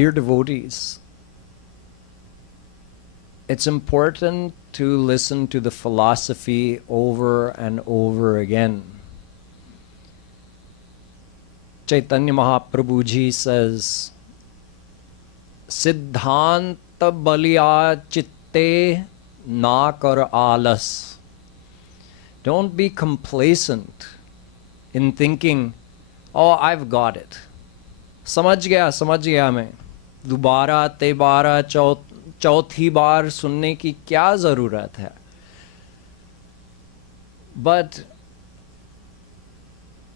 Dear devotees, it's important to listen to the philosophy over and over again. Chaitanya Mahaprabhu Ji says, Siddhanta baliya chitte na kar alas. Don't be complacent in thinking, oh, I've got it. समझ गया मैं. दोबारा तेबारा चौथी बार सुनने की क्या जरूरत है? But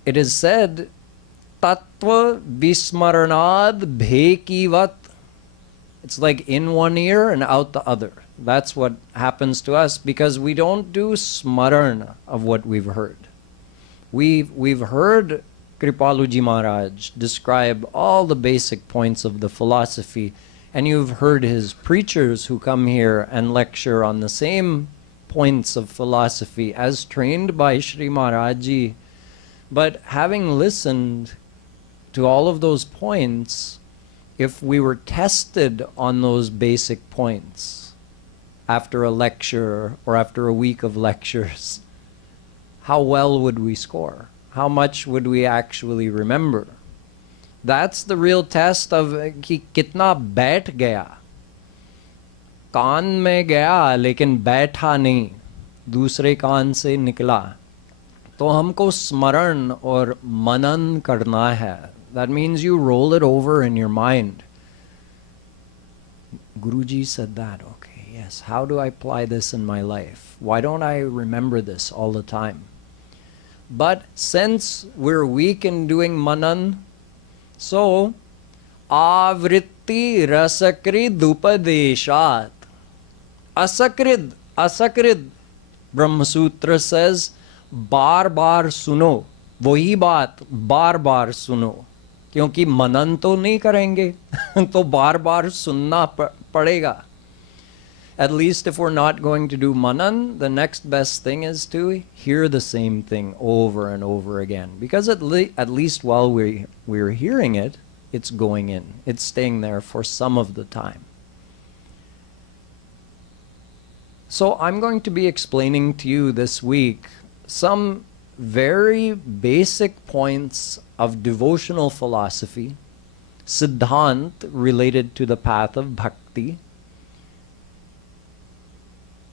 it is said, tattva vismaranad bhekivat. It's like in one ear and out the other. That's what happens to us because we don't do smaran of what we've heard. We've heard Kripaluji Maharaj describe all the basic points of the philosophy, and you've heard his preachers who come here and lecture on the same points of philosophy as trained by Shri Maharaj Ji. But having listened to all of those points, if we were tested on those basic points after a lecture or after a week of lectures, how well would we score? How much would we actually remember? That's the real test of कि कितना बैठ गया. कान में गया लेकिन बैठा नहीं, दूसरे कान से निकला. तो हमको स्मरण और मनन करना है. That means you roll it over in your mind. Guruji said that. Okay, yes. How do I apply this in my life? Why don't I remember this all the time? But since we're weak in doing manan, so avritti rasakrid upadeshat. Asakrid Brahma Sutra says, बार बार सुनो, वही बात बार बार सुनो. क्योंकि मनन तो नहीं करेंगे तो बार बार सुनना पड़ेगा. At least if we're not going to do manan, the next best thing is to hear the same thing over and over again. Because at least while we're hearing it, it's going in. It's staying there for some of the time. So I'm going to be explaining to you this week some very basic points of devotional philosophy, siddhant related to the path of bhakti,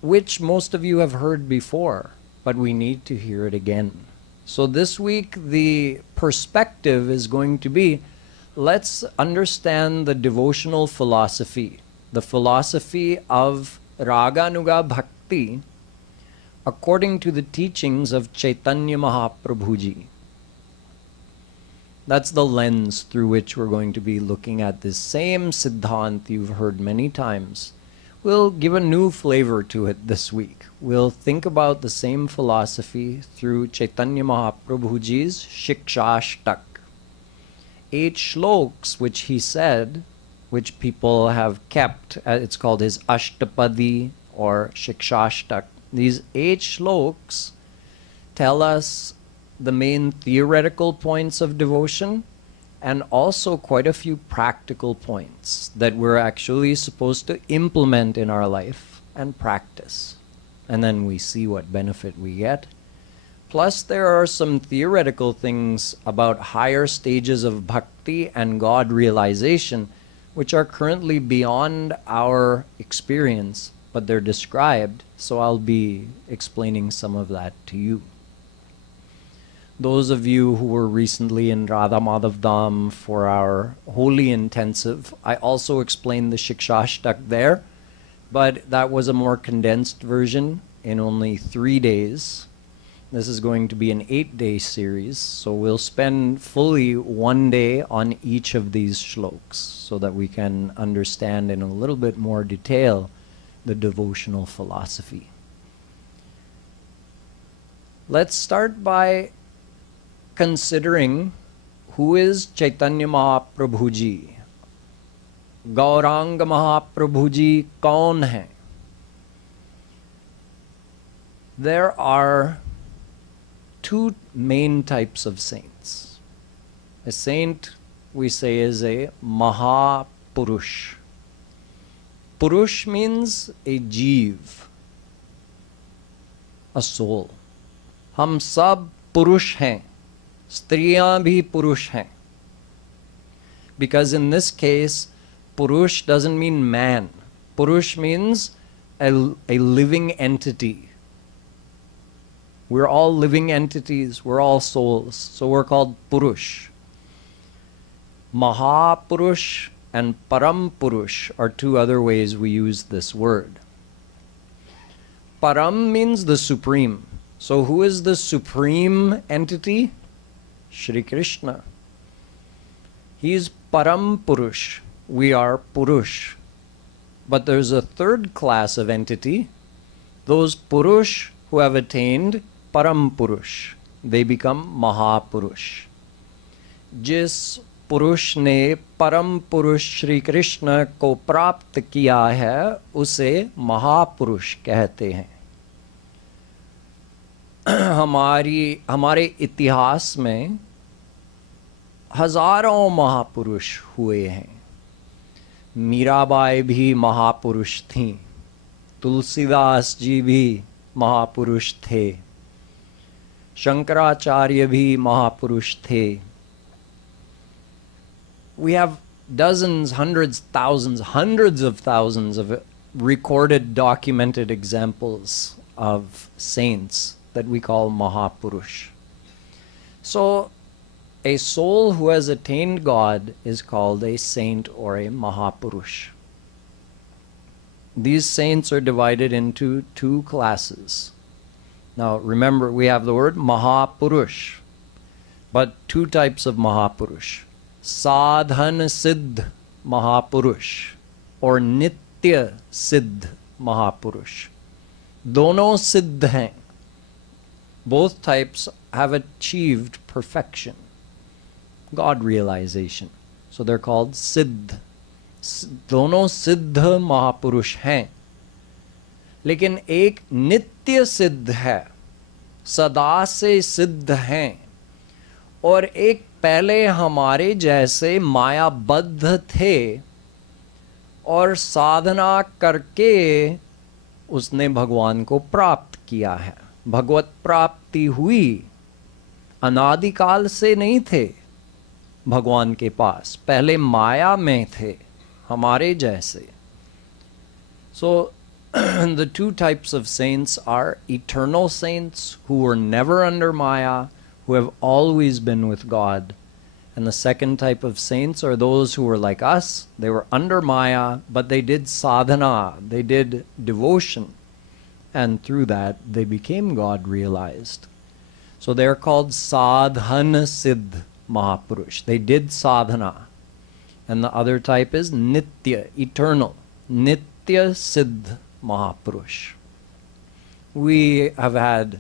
which most of you have heard before, but we need to hear it again. So this week the perspective is going to be, let's understand the devotional philosophy, the philosophy of Raganuga Bhakti, according to the teachings of Chaitanya Mahaprabhu Ji. That's the lens through which we're going to be looking at this same siddhant you've heard many times. We'll give a new flavor to it this week. We'll think about the same philosophy through Chaitanya Mahaprabhu Ji's Shikchashtak. 8 shloks which he said, which people have kept. It's called his Ashtapadi or Shikchashtak. These 8 shloks tell us the main theoretical points of devotion and also quite a few practical points that we're actually supposed to implement in our life and practice. And then we see what benefit we get. Plus there are some theoretical things about higher stages of bhakti and God realization which are currently beyond our experience, but they're described, so I'll be explaining some of that to you. Those of you who were recently in Radha Madhav Dham for our holy intensive, I also explained the Shikshashtak there, but that was a more condensed version in only 3 days. This is going to be an 8-day series, so we'll spend fully 1 day on each of these shloks so that we can understand in a little bit more detail the devotional philosophy. Let's start by considering who is Chaitanya Mahaprabhu Ji. Gauranga Mahaprabhu Ji kaun hai? There are 2 main types of saints. A saint, we say, is a Mahaprabhu Purush. Purush means a jeev, a soul. हम सब पुरुष हैं, स्त्रियां भी पुरुष हैं. Because in this case, Purush doesn't mean man. Purush means a living entity. We're all living entities, we're all souls, so we're called Purush. Mahapurush and Param Purush are two other ways we use this word. Param means the supreme. So who is the supreme entity? Shri Krishna. He is Param Purush. We are Purush. But there's a third class of entity, those Purush who have attained Param Purush. They become Mahapurush. Jis पुरुष ने परम पुरुष श्री कृष्ण को प्राप्त किया है उसे महापुरुष कहते हैं. हमारे इतिहास में हजारों महापुरुष हुए हैं. मीराबाई भी महापुरुष थीं, तुलसीदास जी भी महापुरुष थे, शंकराचार्य भी महापुरुष थे. We have dozens, hundreds of thousands of recorded, documented examples of saints that we call Mahapurush. So, a soul who has attained God is called a saint or a Mahapurush. These saints are divided into two classes. Now, remember, we have the word Mahapurush, but two types of Mahapurush. Sadhan Siddh Mahapurush or Nitya Siddh Mahapurush. Dono Siddh hain. Both types have achieved perfection, God realization. So they're called Siddh. Dono Siddh Mahapurush hain. लेकिन एक नित्य सिद्ध है, सदा से सिद्ध हैं, और एक पहले हमारे जैसे मायाबद्ध थे और साधना करके उसने भगवान को प्राप्त किया है. भगवत प्राप्ति हुई, अनादिकाल से नहीं थे भगवान के पास, पहले माया में थे हमारे जैसे. So the two types of saints are eternal saints who were never under Maya, who have always been with God. And the second type of saints are those who were like us. They were under Maya, but they did sadhana, they did devotion. And through that, they became God realized. So they're called Sadhan Siddh Mahapurush. They did sadhana. And the other type is Nitya, eternal. Nitya Siddh Mahapurush. We have had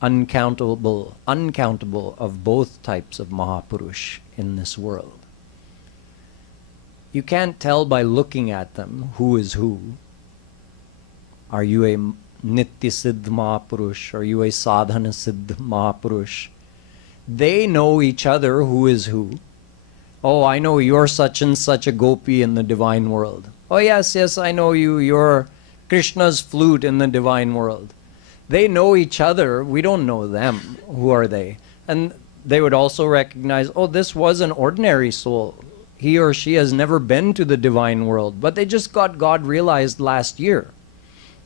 uncountable of both types of Mahapurush in this world. You can't tell by looking at them who is who. Are you a Nitya Siddh Mahapurush? Are you a Sadhana Siddh Mahapurush? They know each other who is who. Oh, I know you're such and such a gopi in the divine world. Oh yes, I know you. You're Krishna's flute in the divine world. They know each other. We don't know them. Who are they? And they would also recognize, oh, this was an ordinary soul. He or she has never been to the divine world, but they just got God realized last year.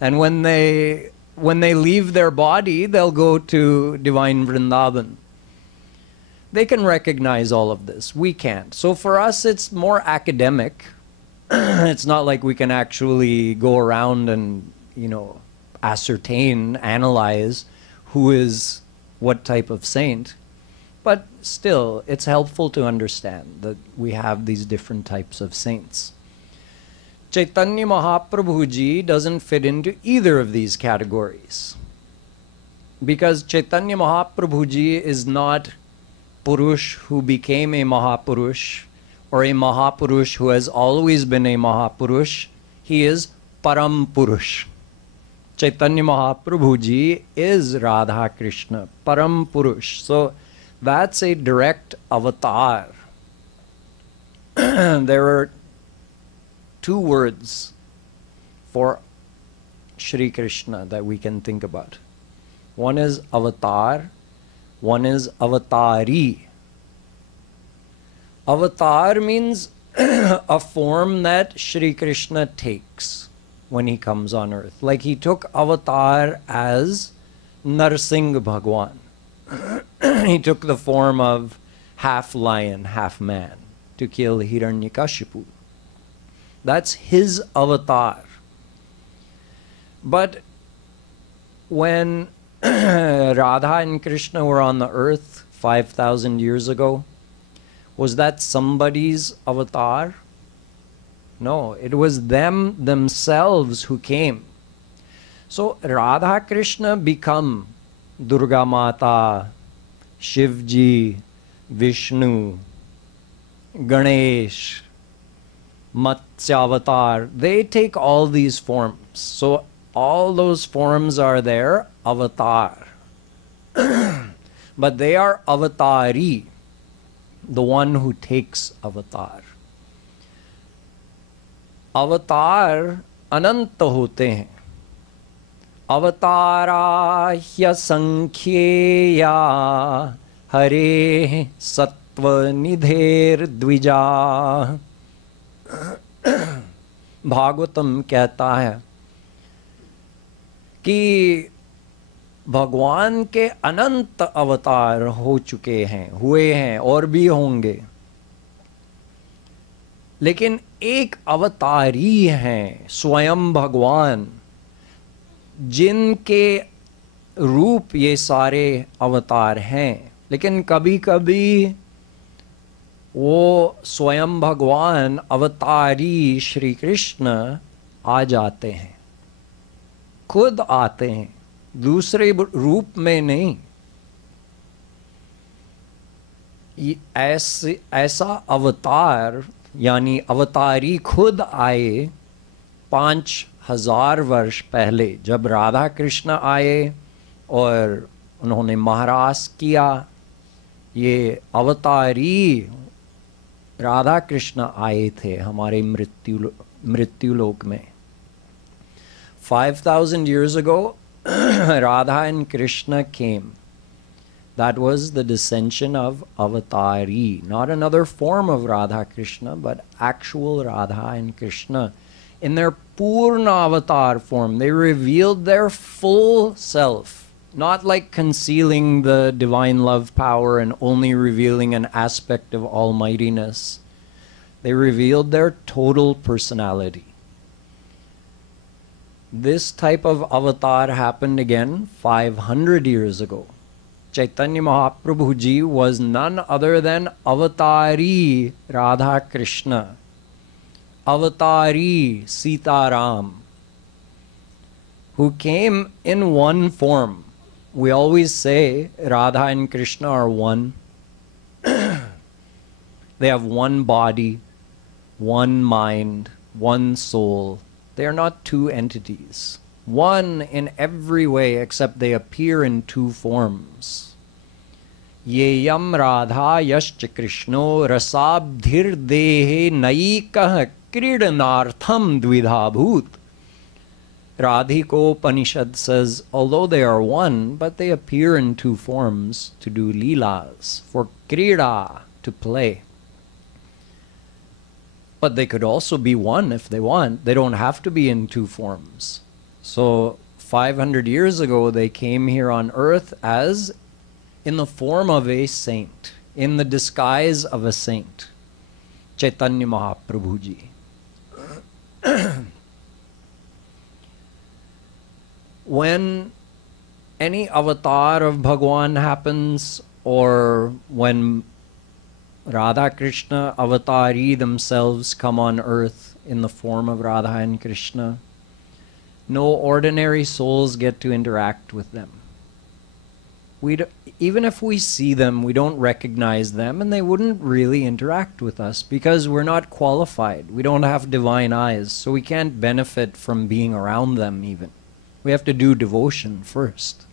And when they leave their body, they'll go to divine Vrindavan. They can recognize all of this. We can't. So for us, it's more academic. It's not like we can actually go around and, ascertain, analyze who is what type of saint. But still, it's helpful to understand that we have these different types of saints. Chaitanya Mahaprabhu Ji doesn't fit into either of these categories. Because Chaitanya Mahaprabhu Ji is not Purush who became a Mahapurush, or a Mahapurush who has always been a Mahapurush. He is Param Purush. Chaitanya Mahaprabhu Ji is Radha Krishna, Param Purush. So that's a direct avatar. There are two words for Shri Krishna that we can think about. One is avatar, one is avatari. Avatar means a form that Shri Krishna takes when he comes on earth. Like he took avatar as Narsingh Bhagwan. He took the form of half lion, half man to kill Hiranyakashipu. That's his avatar. But when Radha and Krishna were on the earth 5,000 years ago, was that somebody's avatar? No, it was them themselves who came. So Radha Krishna become Durga Mata, Shivji, Vishnu, Ganesh, Matsyavatar. They take all these forms. So all those forms are their avatar. But they are avatari, the one who takes avatar. Avatar ananta hote hain. Avatara hya sankhyeya hare sattva nidher dvija. Bhagavatam कहता है कि भगवान के अनंत अवतार हो चुके हैं, हुए हैं और भी होंगे, लेकिन एक अवतारी हैं स्वयं भगवान, जिनके रूप ये सारे अवतार हैं। लेकिन कभी कभी वो स्वयं भगवान अवतारी श्री कृष्ण आ जाते हैं, खुद आते हैं, दूसरे रूप में नहीं। ऐसा अवतार यानी अवतारी खुद आए 5000 वर्ष पहले, जब राधा कृष्ण आए और उन्होंने महारास किया। ये अवतारी राधा कृष्ण आए थे हमारे मृत्यु लोक में। 5,000 years ago, Radha and Krishna came. That was the descension of Avatari, not another form of Radha Krishna, but actual Radha and Krishna. In their Purna Avatar form, they revealed their full self, not like concealing the divine love power and only revealing an aspect of almightiness. They revealed their total personality. This type of avatar happened again 500 years ago. Chaitanya Mahaprabhu Ji was none other than Avatari Radha Krishna, Avatari Sitaram, who came in one form. We always say Radha and Krishna are one. They have one body, one mind, one soul. They are not two entities. One in every way, except they appear in two forms. Yeyam Radha Yascha Krishno Rasabdhir Dehe Naikah Kridanartham Dvidha Bhut. Radhikopanishad says, although they are one, but they appear in two forms to do leelas, for krida, to play. But they could also be one if they want. They don't have to be in two forms. So 500 years ago, they came here on earth as in the form of a saint, in the disguise of a saint. Chaitanya Mahaprabhu Ji. When any avatar of Bhagwan happens, or when Radha Krishna avatari themselves come on earth in the form of Radha and Krishna, no ordinary souls get to interact with them. Even if we see them, we don't recognize them, and they wouldn't really interact with us because we're not qualified. We don't have divine eyes, so we can't benefit from being around them even. We have to do devotion first.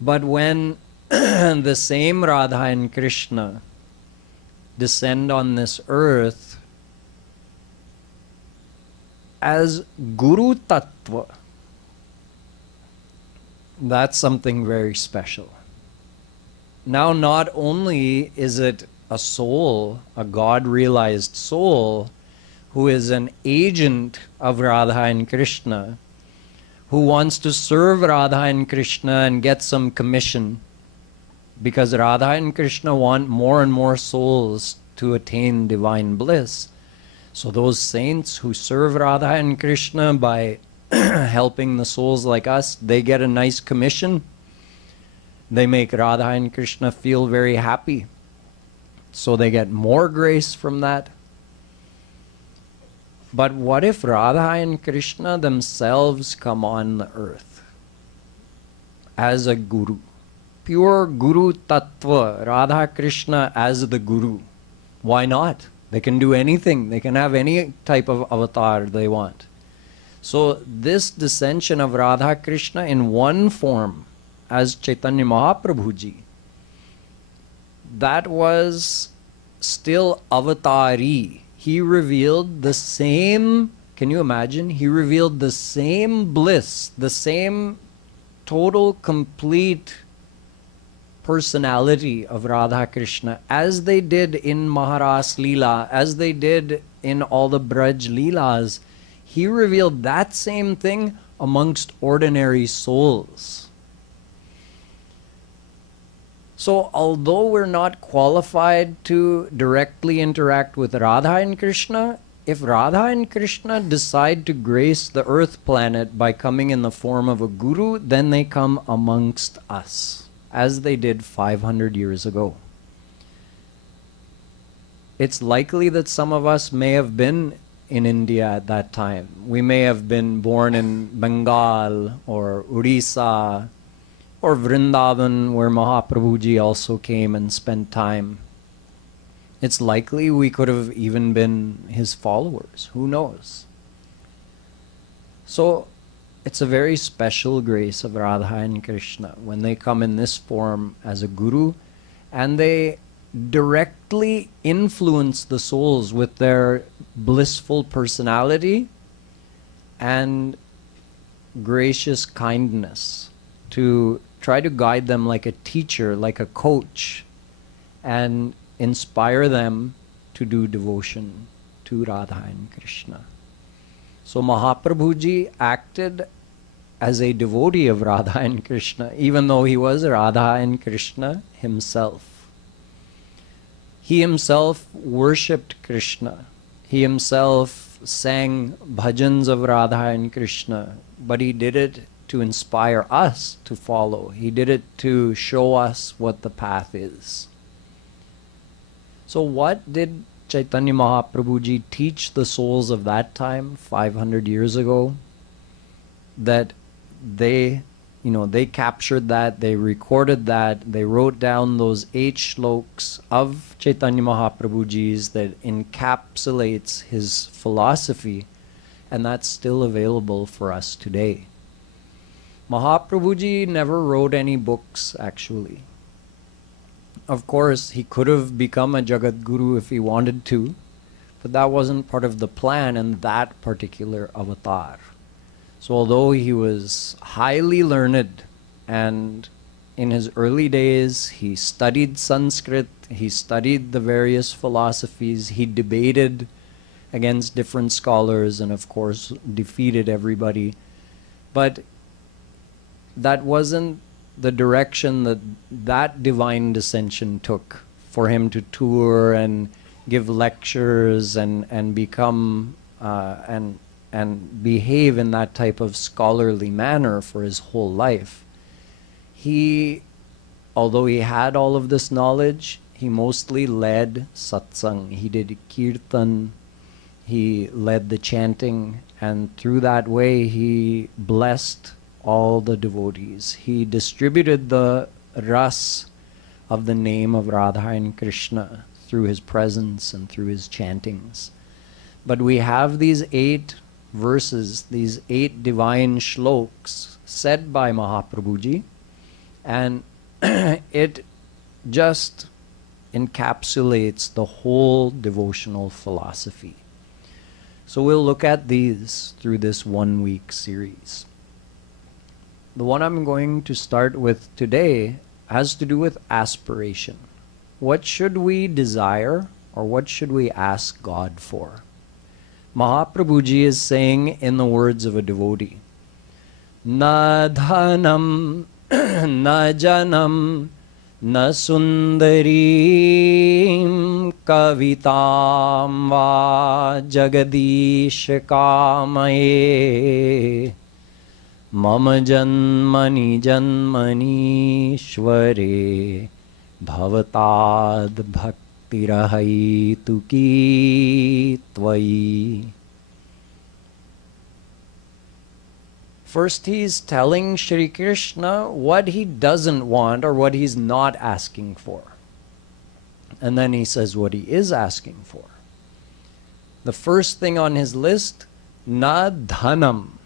But when the same Radha and Krishna descend on this earth as Guru Tattva. That's something very special. Now, not only is it a soul, a God-realized soul, who is an agent of Radha and Krishna, who wants to serve Radha and Krishna and get some commission, because Radha and Krishna want more and more souls to attain divine bliss. So those saints who serve Radha and Krishna by helping the souls like us, they get a nice commission. They make Radha and Krishna feel very happy. So they get more grace from that. But what if Radha and Krishna themselves come on the earth as a guru? Pure Guru Tattva, Radha Krishna as the guru. Why not? They can do anything. They can have any type of avatar they want. So this descension of Radha Krishna in one form as Chaitanya Mahaprabhu Ji, that was still avatari. He revealed the same, can you imagine? He revealed the same bliss, the same total, complete personality of Radha Krishna as they did in Maharas Leela, as they did in all the Braj Leelas. He revealed that same thing amongst ordinary souls. So although we're not qualified to directly interact with Radha and Krishna, if Radha and Krishna decide to grace the earth planet by coming in the form of a guru, then they come amongst us, as they did 500 years ago. It's likely that some of us may have been in India at that time. We may have been born in Bengal or Orissa or Vrindavan, where Mahaprabhu Ji also came and spent time. It's likely we could have even been his followers. Who knows? So it's a very special grace of Radha and Krishna when they come in this form as a guru, and they directly influence the souls with their blissful personality and gracious kindness to try to guide them like a teacher, like a coach, and inspire them to do devotion to Radha and Krishna. So Mahaprabhu Ji acted as a devotee of Radha and Krishna, even though he was Radha and Krishna himself. He himself worshipped Krishna. He himself sang bhajans of Radha and Krishna, but he did it to inspire us to follow. He did it to show us what the path is. So what did Chaitanya Mahaprabhu Ji teach the souls of that time, 500 years ago? That they captured that, they recorded that, they wrote down those 8 shlokas of Chaitanya Mahaprabhu Ji's that encapsulates his philosophy, and that's still available for us today. Mahaprabhu Ji never wrote any books, actually. Of course, he could have become a Jagat Guru if he wanted to, but that wasn't part of the plan in that particular avatar. So although he was highly learned, and in his early days he studied Sanskrit, he studied the various philosophies, he debated against different scholars and of course defeated everybody, but that wasn't the direction that that divine descension took for him to tour and give lectures and become and behave in that type of scholarly manner for his whole life. He, although he had all of this knowledge, he mostly led satsang. He did kirtan, he led the chanting, and through that way he blessed all the devotees. He distributed the ras of the name of Radha and Krishna through his presence and through his chantings. But we have these 8 verses, these 8 divine shlokas said by Mahaprabhu Ji, and it just encapsulates the whole devotional philosophy. So we'll look at these through this 1 week series. The one I'm going to start with today has to do with aspiration. What should we desire, or what should we ask God for? Mahaprabhu Ji is saying in the words of a devotee, Na dhanam, na janam, na sundarim kavitam va jagadish kamaye mama janmani janmani shvare bhavatad bhaktirahaitu ki tvai. First, he's telling Shri Krishna what he doesn't want or what he's not asking for. And then he says what he is asking for. The first thing on his list, na dhanam.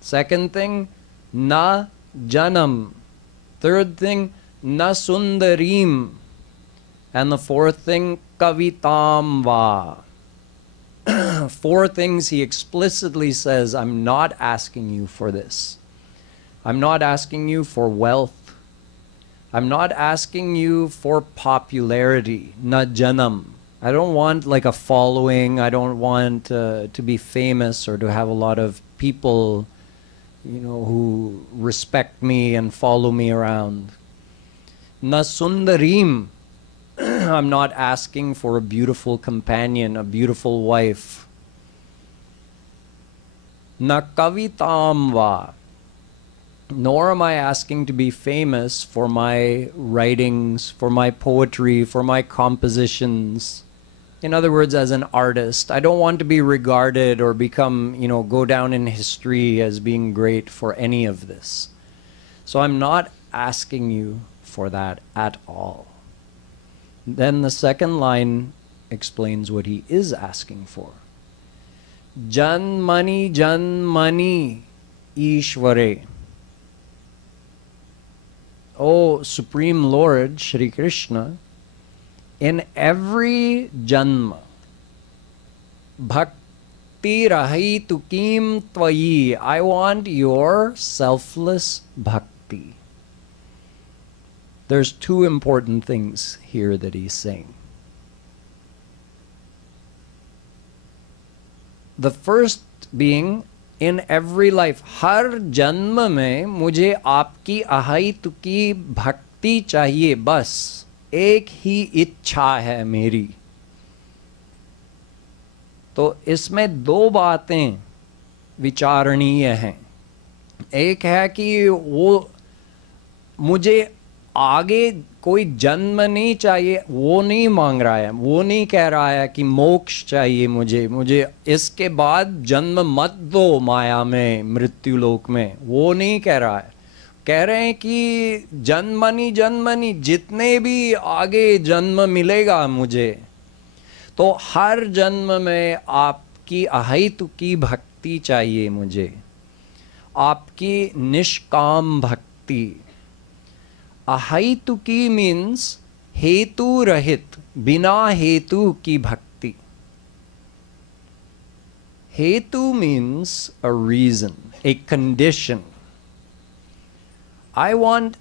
Second thing, na janam. Third thing, na sundarim. And the fourth thing, kavitam va. 4 things he explicitly says, I'm not asking you for this. I'm not asking you for wealth. I'm not asking you for popularity, na janam. I don't want like a following. I don't want to be famous or to have a lot of people, who respect me and follow me around. Na sundarim. I'm not asking for a beautiful companion, a beautiful wife. Na kavitam va. Nor am I asking to be famous for my writings, for my poetry, for my compositions. In other words, as an artist, I don't want to be regarded or become, go down in history as being great for any of this. So I'm not asking you for that at all. Then the second line explains what he is asking for. Janmani janmani Ishvare. O Supreme Lord Shri Krishna, in every janma, bhakti rahitu kim tvayi, I want your selfless bhakti. There's 2 important things here that he's saying. The first being, in every life, har janma mein mujhe aapki ahaitu ki bhakti chahiye, bas ek hi ichha hai meri. तो इसमें 2 बातें विचारणीय हैं. एक है कि वो मुझे आगे कोई जन्म नहीं चाहिए, वो नहीं मांग रहा है. वो नहीं कह रहा है कि मोक्ष चाहिए मुझे इसके बाद जन्म मत दो माया में, मृत्यु लोक में. वो नहीं कह रहा है. कह रहे हैं कि जन्मनी जितने भी आगे जन्म मिलेगा मुझे, तो हर जन्म में आपकी अहैतु की भक्ति चाहिए मुझे, आपकी निष्काम भक्ति. अहैतुकी means हेतु रहित, बिना हेतु की भक्ति. हेतु means a reason, a condition. I want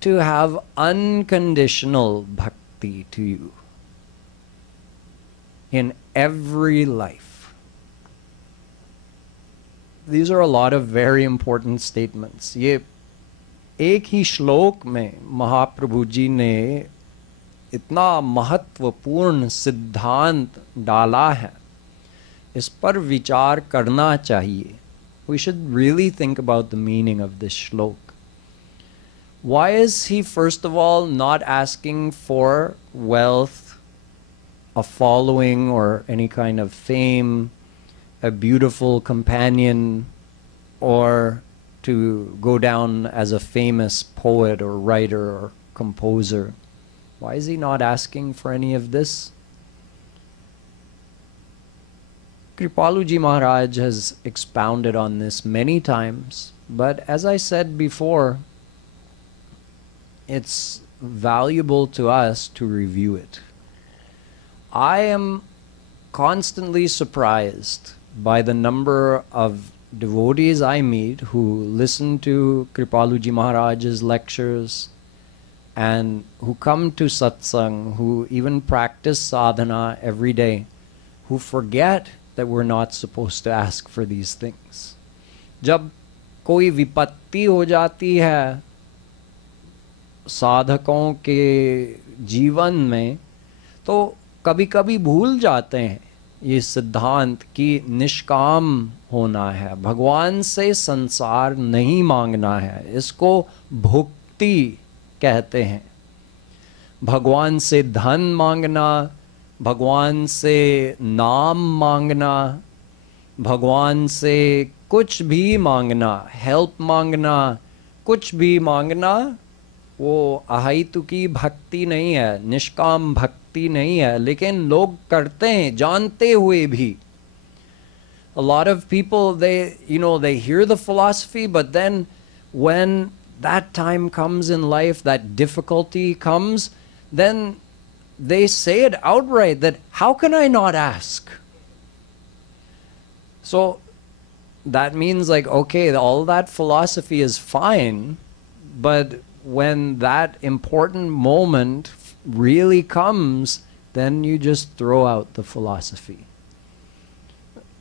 to have unconditional bhakti to you in every life. These are a lot of very important statements. ये एक ही श्लोक में महाप्रभु जी ने इतना महत्वपूर्ण सिद्धांत डाला है, इस पर विचार करना चाहिए. We should really think about the meaning of this shlok. Why is he first of all not asking for wealth, a following or any kind of fame, a beautiful companion, or to go down as a famous poet or writer or composer? Why is he not asking for any of this? Kripaluji Maharaj has expounded on this many times, but as I said before, it's valuable to us to review it. I am constantly surprised by the number of devotees I meet who listen to Kripaluji Maharaj's lectures and who come to satsang, who even practice sadhana every day, who forget that we're not supposed to ask for these things. जब कोई विपत्ति हो जाती है साधकों के जीवन में, तो कभी कभी भूल जाते हैं ये सिद्धांत कि निष्काम होना है, भगवान से संसार नहीं मांगना है, इसको भुक्ति कहते हैं। भगवान से धन मांगना, भगवान से नाम मांगना, भगवान से कुछ भी मांगना, हेल्प मांगना, कुछ भी मांगना, वो अहैतुकी भक्ति नहीं है, निष्काम भक्ति नहीं है। लेकिन लोग करते हैं जानते हुए भी। A lot of people, they hear the philosophy, but then when that time comes in life, that difficulty comes, then they say it outright that, how can I not ask? So that means like, okay, all that philosophy is fine, but when that important moment really comes, then you just throw out the philosophy.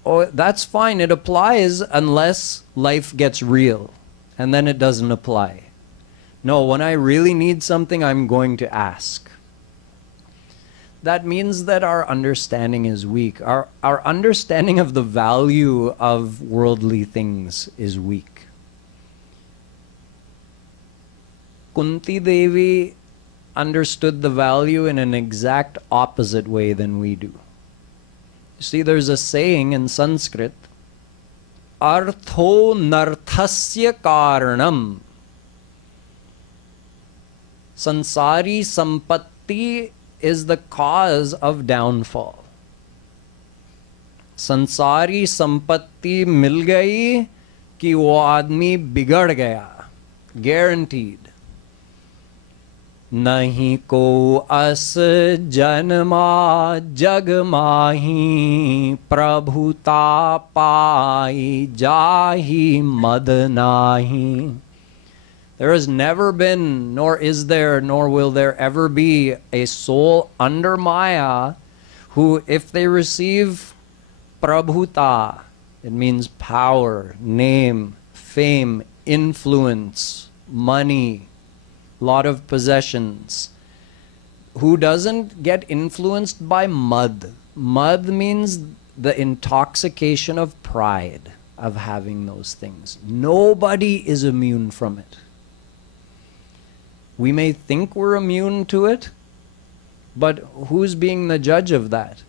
Oh, that's fine, it applies unless life gets real, and then it doesn't apply. No, when I really need something, I'm going to ask. That means that our understanding is weak. Our understanding of the value of worldly things is weak. Kunti Devi understood the value in an exact opposite way than we do. You see, there's a saying in Sanskrit, Artho narthasya karanam. Sansari sampatti is the cause of downfall. Sansari sampatti mil gayi ki wo aadmi bigad gaya. Guaranteed. नहीं को अस जन्मा जग माही प्रभुता पाई जाही मद नाही. There has never been, nor is there, nor will there ever be a soul under Maya who, if they receive prabhuta, it means power, name, fame, influence, money, lot of possessions, who doesn't get influenced by mud. Mud means the intoxication of pride of having those things. Nobody is immune from it. We may think we're immune to it, but who's being the judge of that?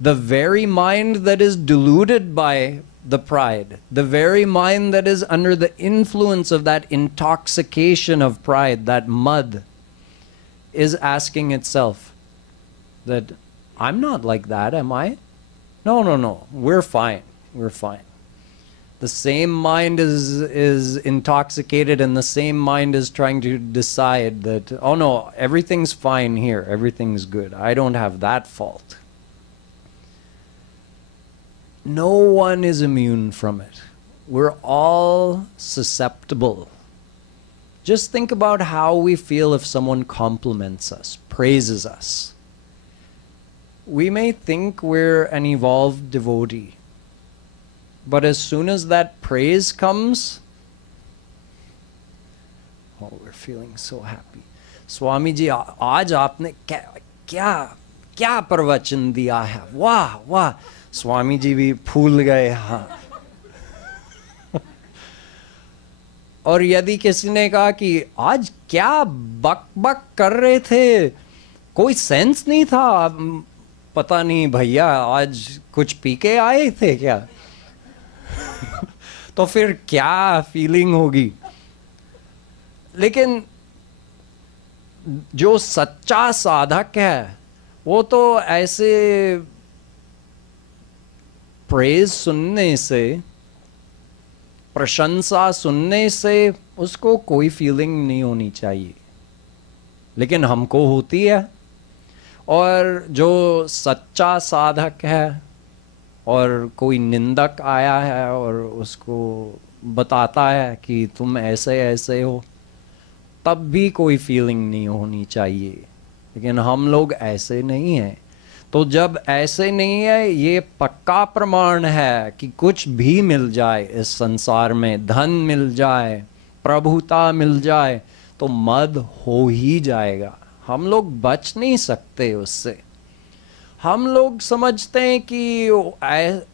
The very mind that is deluded by the pride, the very mind that is under the influence of that intoxication of pride, that mud, is asking itself that, I'm not like that, am I? No, we're fine, we're fine. The same mind is intoxicated, and the same mind is trying to decide that, oh no, everything's fine here, everything's good, I don't have that fault. No one is immune from it. We're all susceptible. Just think about how we feel if someone compliments us, praises us. We may think we're an evolved devotee, but as soon as that praise comes, oh, we're feeling so happy. Swami Ji, आज आपने क्या प्रवचन दिया है, वाह वाह. स्वामी जी भी फूल गए, हाँ. और यदि किसी ने कहा कि आज क्या बक बक कर रहे थे, कोई सेंस नहीं था, पता नहीं भैया आज कुछ पी के आए थे क्या, तो फिर क्या फीलिंग होगी. लेकिन जो सच्चा साधक है वो तो ऐसे प्रेज सुनने से, प्रशंसा सुनने से उसको कोई फीलिंग नहीं होनी चाहिए, लेकिन हमको होती है. और जो सच्चा साधक है और कोई निंदक आया है और उसको बताता है कि तुम ऐसे ऐसे हो, तब भी कोई फीलिंग नहीं होनी चाहिए। लेकिन हम लोग ऐसे नहीं हैं। तो जब ऐसे नहीं है, ये पक्का प्रमाण है कि कुछ भी मिल जाए इस संसार में, धन मिल जाए, प्रभुता मिल जाए, तो मद हो ही जाएगा। हम लोग बच नहीं सकते उससे। हम लोग समझते हैं कि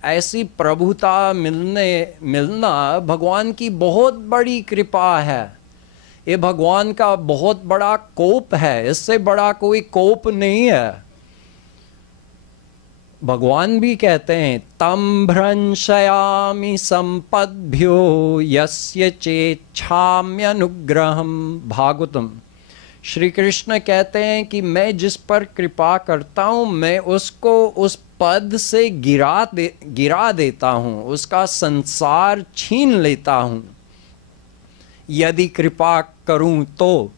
ऐसी प्रभुता मिलना भगवान की बहुत बड़ी कृपा है, ये भगवान का बहुत बड़ा कोप है, इससे बड़ा कोई कोप नहीं है। भगवान भी कहते हैं तम भ्रंशयामि संपद्भ्यो यस्य चेच्छाम्यनुग्रहम। भागवतम। श्री कृष्ण कहते हैं कि मैं जिस पर कृपा करता हूँ, मैं उसको उस पद से गिरा देता हूँ, उसका संसार छीन लेता हूँ यदि कृपा करूँ तो।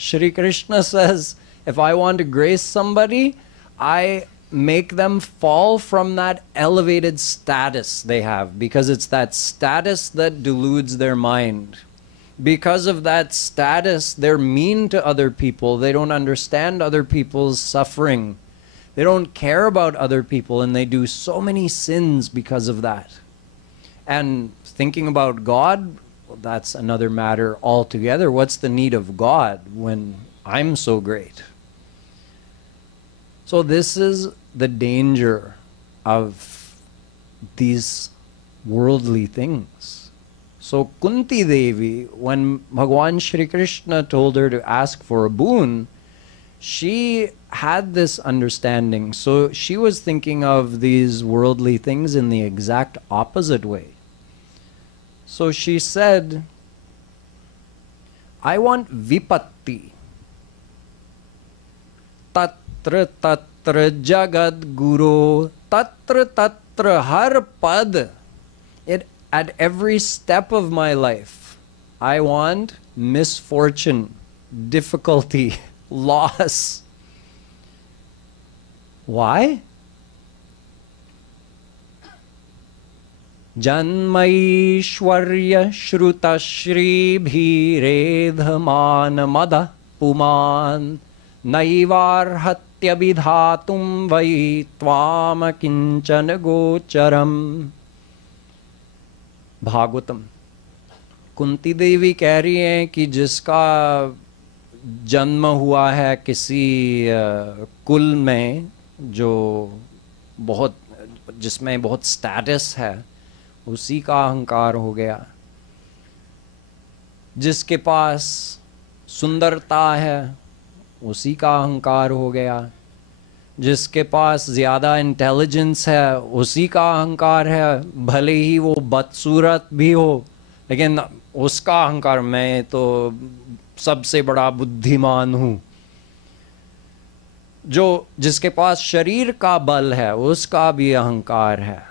Shri Krishna says, if I want to grace somebody, I make them fall from that elevated status they have, because it's that status that deludes their mind. Because of that status, they're mean to other people. They don't understand other people's suffering. They don't care about other people, and they do so many sins because of that. And thinking about God, well, that's another matter altogether. What's the need of God when I'm so great? So this is the danger of these worldly things. So Kunti Devi, when Bhagwan Shri Krishna told her to ask for a boon, she had this understanding. So she was thinking of these worldly things in the exact opposite way. So she said, I want vipatti. Tatra tatra jagad guru. Tatra tatra har pad. At every step of my life, I want misfortune, difficulty, loss. Why? Janmaishwarya shruta shri bhiredhaman mada puman naivarhatya vidhatum vai tvam kinchana gocharam. Bhagavatam. Kunti देवी कह रही हैं कि जिसका जन्म हुआ है किसी कुल में जो बहुत, जिसमें बहुत स्टेटस है, उसी का अहंकार हो गया। जिसके पास सुंदरता है, उसी का अहंकार हो गया। जिसके पास ज़्यादा इंटेलिजेंस है, उसी का अहंकार है। भले ही वो बदसूरत भी हो, लेकिन उसका अहंकार, मैं तो सबसे बड़ा बुद्धिमान हूँ। जिसके पास शरीर का बल है, उसका भी अहंकार है।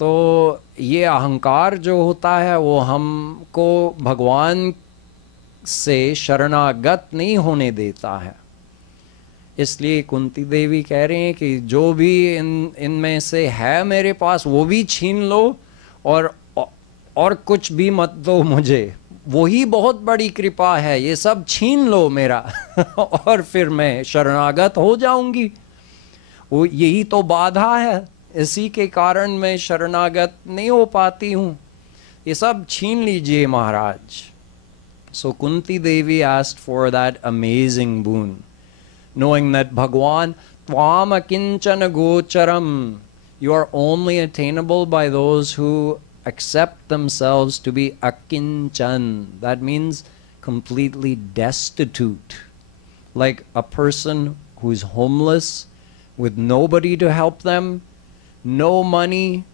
तो ये अहंकार जो होता है, वो हमको भगवान से शरणागत नहीं होने देता है। इसलिए कुंती देवी कह रही हैं कि जो भी इनमें से है मेरे पास, वो भी छीन लो और कुछ भी मत दो मुझे। वही बहुत बड़ी कृपा है, ये सब छीन लो मेरा और फिर मैं शरणागत हो जाऊंगी। वो यही तो बाधा है, इसी के कारण मैं शरणागत नहीं हो पाती हूँ। ये सब छीन लीजिए महाराज। So Kunti Devi asked for that amazing boon, knowing that Bhagwan Tvam Akinchana Gocharam, you are only attainable by those who accept themselves to be akinchan. That means completely destitute. Like a person who's homeless with nobody to help them, no money,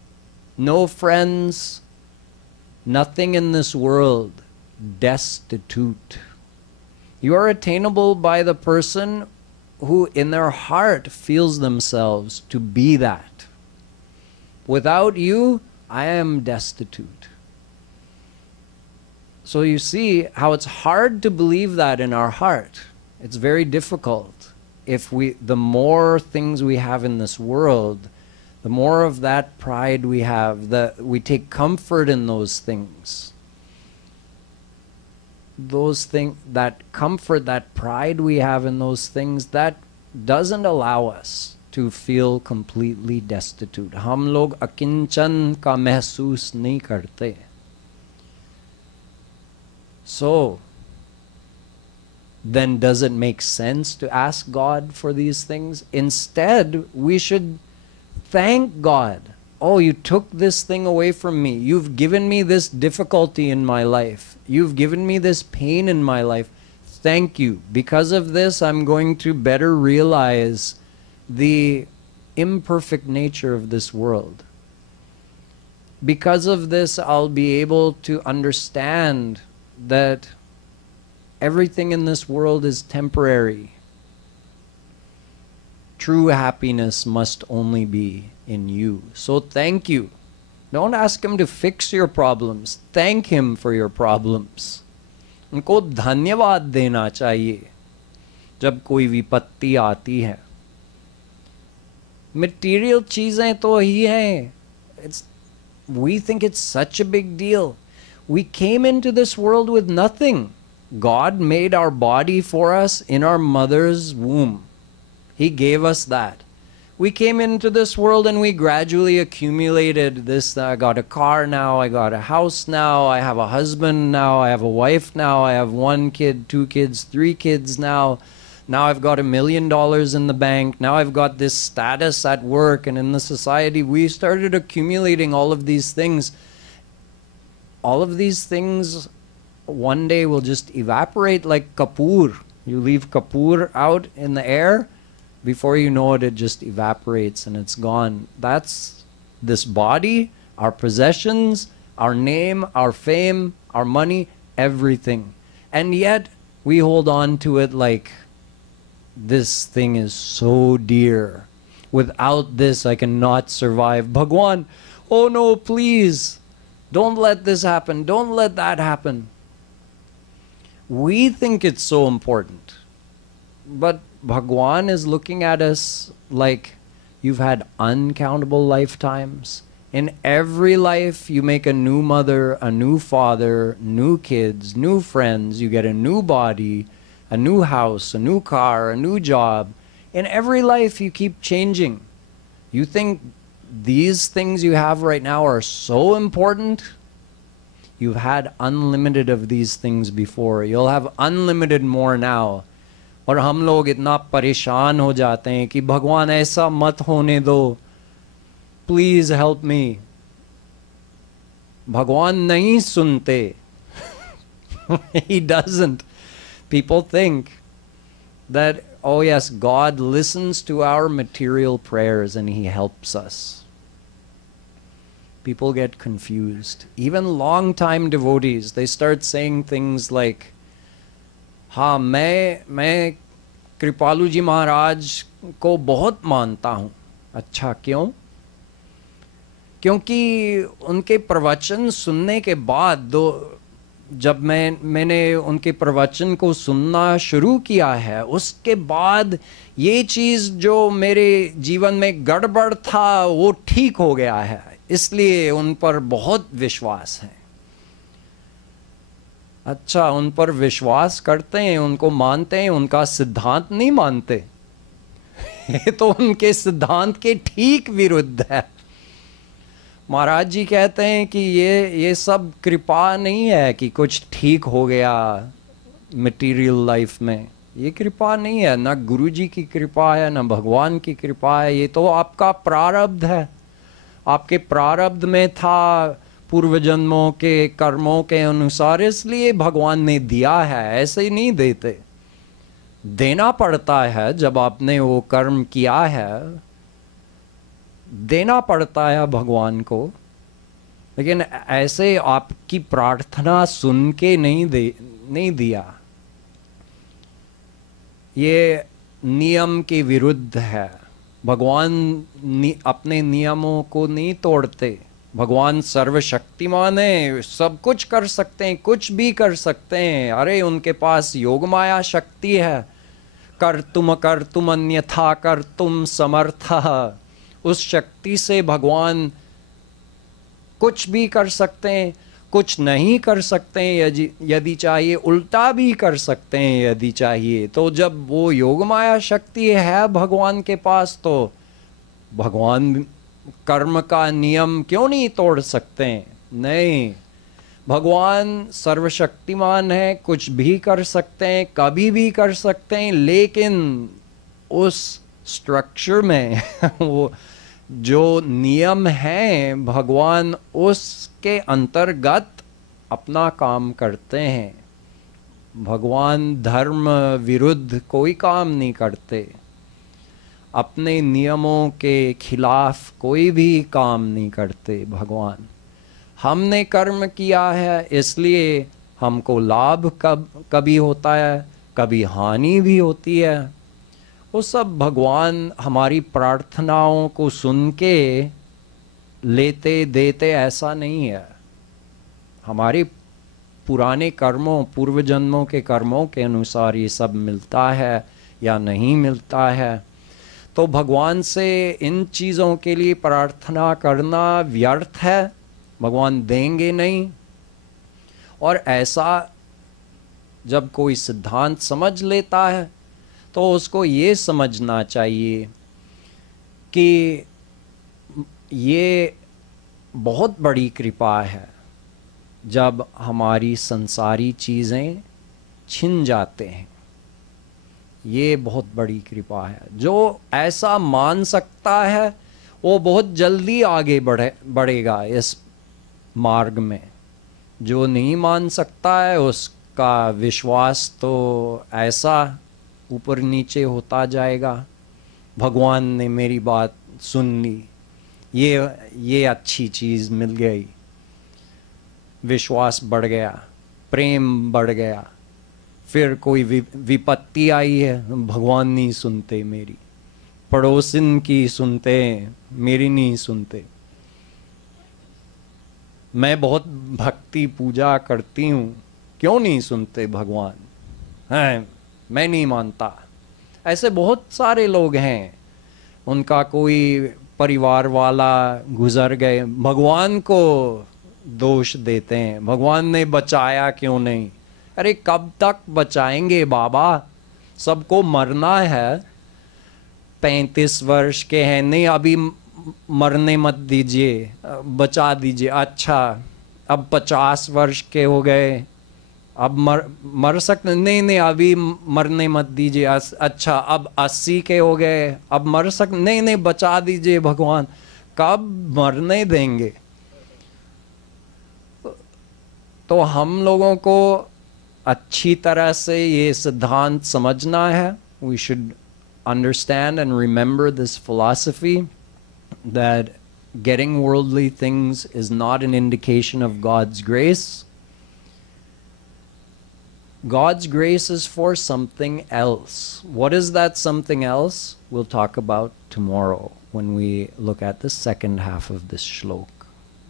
no friends, nothing in this world, destitute. You are attainable by the person who in their heart feels themselves to be that. Without you, I am destitute. So you see how it's hard to believe that in our heart. It's very difficult. the more things we have in this world, the more of that pride we have, that we take comfort in those things. Those things, that comfort, that pride we have in those things, that doesn't allow us to feel completely destitute. हम लोग अकिंचन का महसूस नहीं करते. So, then does it make sense to ask God for these things? Instead, we should thank God. Oh, you took this thing away from me. You've given me this difficulty in my life. You've given me this pain in my life. Thank you. Because of this, I'm going to better realize the imperfect nature of this world. Because of this, I'll be able to understand that everything in this world is temporary. True happiness must only be in you. So thank you. Don't ask him to fix your problems. Thank him for your problems. उनको धन्यवाद देना चाहिए जब कोई विपत्ति आती है. Material चीजें तो ही हैं. We think it's such a big deal. We came into this world with nothing. God made our body for us in our mother's womb. He gave us that. We came into this world and we gradually accumulated this. I got a car now, I got a house now, I have a husband now, I have a wife now, I have 1 kid, 2 kids, 3 kids now. Now I've got $1 million in the bank. Now I've got this status at work and in the society. We started accumulating all of these things. All of these things one day will just evaporate like kapoor. You leave kapoor out in the air, before you know it, it just evaporates and it's gone. That's this body, our possessions, our name, our fame, our money, everything. And yet we hold on to it like this thing is so dear. Without this, I cannot survive. Bhagwan, oh no, please, don't let this happen. Don't let that happen. We think it's so important. But Bhagwan is looking at us like you've had uncountable lifetimes. In every life, you make a new mother, a new father, new kids, new friends. You get a new body, a new house, a new car, a new job. In every life, you keep changing. You think these things you have right now are so important? You've had unlimited of these things before. You'll have unlimited more now. और हम लोग इतना परेशान हो जाते हैं कि भगवान ऐसा मत होने दो. Please help me. भगवान नहीं सुनते. He doesn't. People think that, oh yes, God listens to our material prayers and He helps us. People get confused. Even long-time devotees, they start saying things like, हाँ मैं कृपालु जी महाराज को बहुत मानता हूँ. अच्छा, क्यों? क्योंकि उनके प्रवचन सुनने के बाद जब मैंने उनके प्रवचन को सुनना शुरू किया है, उसके बाद ये चीज़ जो मेरे जीवन में गड़बड़ था वो ठीक हो गया है, इसलिए उन पर बहुत विश्वास है. अच्छा, उन पर विश्वास करते हैं, उनको मानते हैं, उनका सिद्धांत नहीं मानते. ये तो उनके सिद्धांत के ठीक विरुद्ध है. महाराज जी कहते हैं कि ये सब कृपा नहीं है कि कुछ ठीक हो गया मटेरियल लाइफ में. ये कृपा नहीं है, ना गुरु जी की कृपा है, ना भगवान की कृपा है. ये तो आपका प्रारब्ध है. आपके प्रारब्ध में था, पूर्व जन्मों के कर्मों के अनुसार, इसलिए भगवान ने दिया है. ऐसे ही नहीं देते. देना पड़ता है. जब आपने वो कर्म किया है, देना पड़ता है भगवान को. लेकिन ऐसे आपकी प्रार्थना सुन के नहीं दिया. ये नियम के विरुद्ध है. भगवान अपने नियमों को नहीं तोड़ते. भगवान सर्वशक्तिमान है, सब कुछ कर सकते हैं, कुछ भी कर सकते हैं. अरे उनके पास योग माया शक्ति है. कर्तुम कर्तुम अन्यथा कर्तुम समर्थः, उस शक्ति से भगवान कुछ भी कर सकते हैं, कुछ नहीं कर सकते हैं, यदि चाहिए उल्टा भी कर सकते हैं यदि चाहिए। तो जब वो योग माया शक्ति है भगवान के पास, तो भगवान कर्म का नियम क्यों नहीं तोड़ सकते हैं? नहीं, भगवान सर्वशक्तिमान है, कुछ भी कर सकते हैं, कभी भी कर सकते हैं, लेकिन उस स्ट्रक्चर में वो जो नियम हैं भगवान उसके अंतर्गत अपना काम करते हैं। भगवान धर्म विरुद्ध कोई काम नहीं करते, अपने नियमों के खिलाफ कोई भी काम नहीं करते भगवान। हमने कर्म किया है इसलिए हमको लाभ कभी होता है, कभी हानि भी होती है। वो सब भगवान हमारी प्रार्थनाओं को सुन के लेते देते ऐसा नहीं है। हमारे पुराने कर्मों, पूर्व जन्मों के कर्मों के अनुसार ये सब मिलता है या नहीं मिलता है। तो भगवान से इन चीज़ों के लिए प्रार्थना करना व्यर्थ है, भगवान देंगे नहीं। और ऐसा जब कोई सिद्धांत समझ लेता है तो उसको ये समझना चाहिए कि ये बहुत बड़ी कृपा है जब हमारी संसारी चीज़ें छिन जाते हैं। ये बहुत बड़ी कृपा है। जो ऐसा मान सकता है वो बहुत जल्दी आगे बढ़ेगा इस मार्ग में। जो नहीं मान सकता है उसका विश्वास तो ऐसा ऊपर नीचे होता जाएगा। भगवान ने मेरी बात सुन ली, ये अच्छी चीज़ मिल गई, विश्वास बढ़ गया, प्रेम बढ़ गया। फिर कोई विपत्ति आई है, भगवान नहीं सुनते मेरी, पड़ोसिन की सुनते, मेरी नहीं सुनते। मैं बहुत भक्ति पूजा करती हूँ, क्यों नहीं सुनते भगवान? हैं, मैं नहीं मानता। ऐसे बहुत सारे लोग हैं, उनका कोई परिवार वाला गुजर गए, भगवान को दोष देते हैं, भगवान ने बचाया क्यों नहीं? अरे कब तक बचाएंगे बाबा? सबको मरना है। 35 वर्ष के हैं, नहीं अभी मरने मत दीजिए, बचा दीजिए। अच्छा अब 50 वर्ष के हो गए, अब मर सकते नहीं, अभी मरने मत दीजिए। अच्छा अब 80 के हो गए, अब मर सकते नहीं, बचा दीजिए भगवान। कब मरने देंगे? तो हम लोगों को अच्छी तरह से ये सिद्धांत समझना है। We should understand and remember this philosophy that getting worldly things is not an indication of God's grace. God's grace is for something else. What is that something else? We'll talk about tomorrow when we look at the second half of this shlok.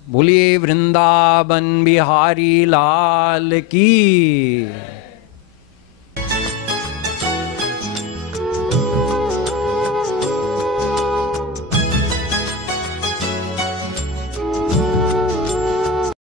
बोलिए वृंदावन बिहारी लाल की।